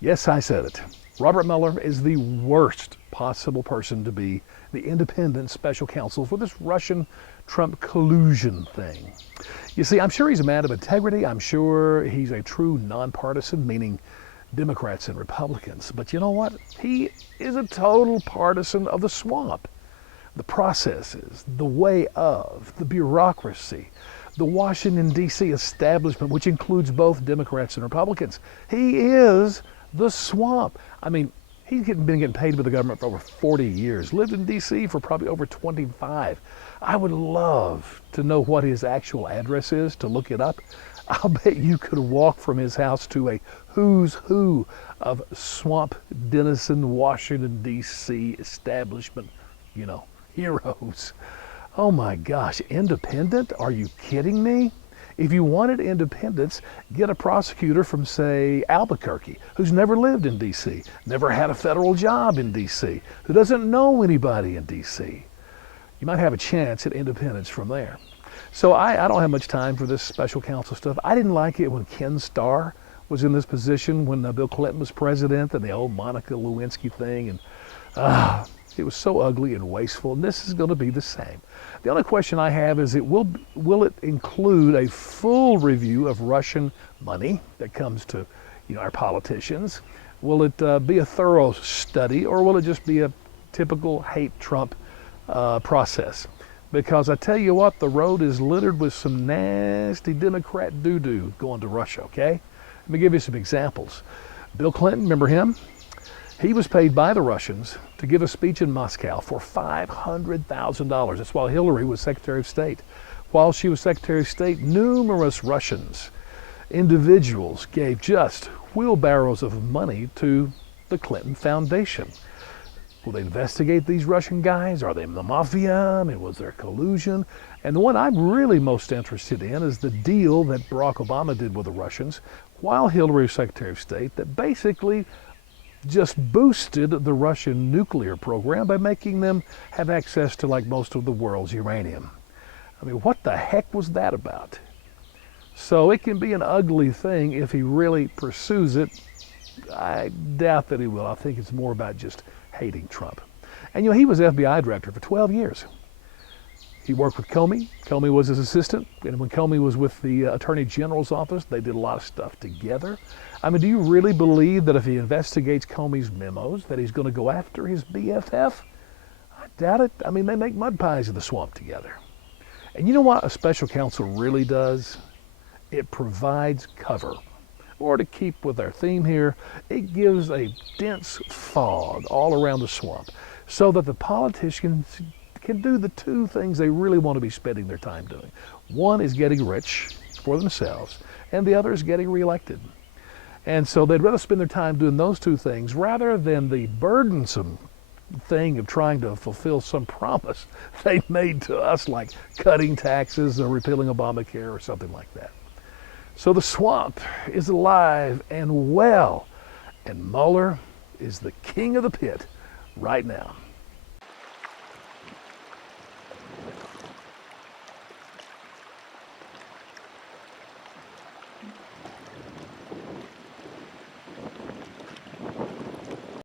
Yes, I said it. Robert Mueller is the worst possible person to be the independent special counsel for this Russian-Trump collusion thing. You see, I'm sure he's a man of integrity. I'm sure he's a true nonpartisan, meaning Democrats and Republicans. But you know what? He is a total partisan of the swamp. The processes, the way of, the bureaucracy, the Washington, D.C. establishment, which includes both Democrats and Republicans. He is the swamp. I mean, he's been getting paid by the government for over 40 years, lived in D.C. for probably over 25. I would love to know what his actual address is, to look it up. I'll bet you could walk from his house to a who's who of swamp denizen Washington, D.C. establishment, heroes. Oh my gosh, independent? Are you kidding me? If you wanted independence, get a prosecutor from, say, Albuquerque, who's never lived in D.C., never had a federal job in D.C., who doesn't know anybody in D.C. You might have a chance at independence from there. So I don't have much time for this special counsel stuff. I didn't like it when Ken Starr was in this position when Bill Clinton was president, and the old Monica Lewinsky thing, and it was so ugly and wasteful, and this is going to be the same. The only question I have is, will it include a full review of Russian money that comes to our politicians? Will it be a thorough study, or will it just be a typical hate Trump process? Because I tell you what, the road is littered with some nasty Democrat doo-doo going to Russia, okay? Let me give you some examples. Bill Clinton, remember him? He was paid by the Russians to give a speech in Moscow for $500,000. That's while Hillary was Secretary of State. While she was Secretary of State, numerous Russians, individuals, gave just wheelbarrows of money to the Clinton Foundation. Will they investigate these Russian guys? Are they the mafia? I mean, was there collusion? And the one I'm really most interested in is the deal that Barack Obama did with the Russians while Hillary was Secretary of State that basically just boosted the Russian nuclear program by making them have access to like most of the world's uranium. I mean, what the heck was that about? So it can be an ugly thing if he really pursues it. I doubt that he will. I think it's more about just hating Trump. And he was FBI director for 12 years. He worked with Comey. Comey was his assistant. And when Comey was with the Attorney General's office, they did a lot of stuff together. I mean, do you really believe that if he investigates Comey's memos, that he's going to go after his BFF? I doubt it. I mean, they make mud pies in the swamp together. And you know what a special counsel really does? It provides cover. Or to keep with our theme here, it gives a dense fog all around the swamp so that the politicians can do the two things they really want to be spending their time doing. One is getting rich for themselves, and the other is getting reelected. And so they'd rather spend their time doing those two things rather than the burdensome thing of trying to fulfill some promise they made to us, like cutting taxes or repealing Obamacare or something like that. So the swamp is alive and well, and Mueller is the king of the pit right now.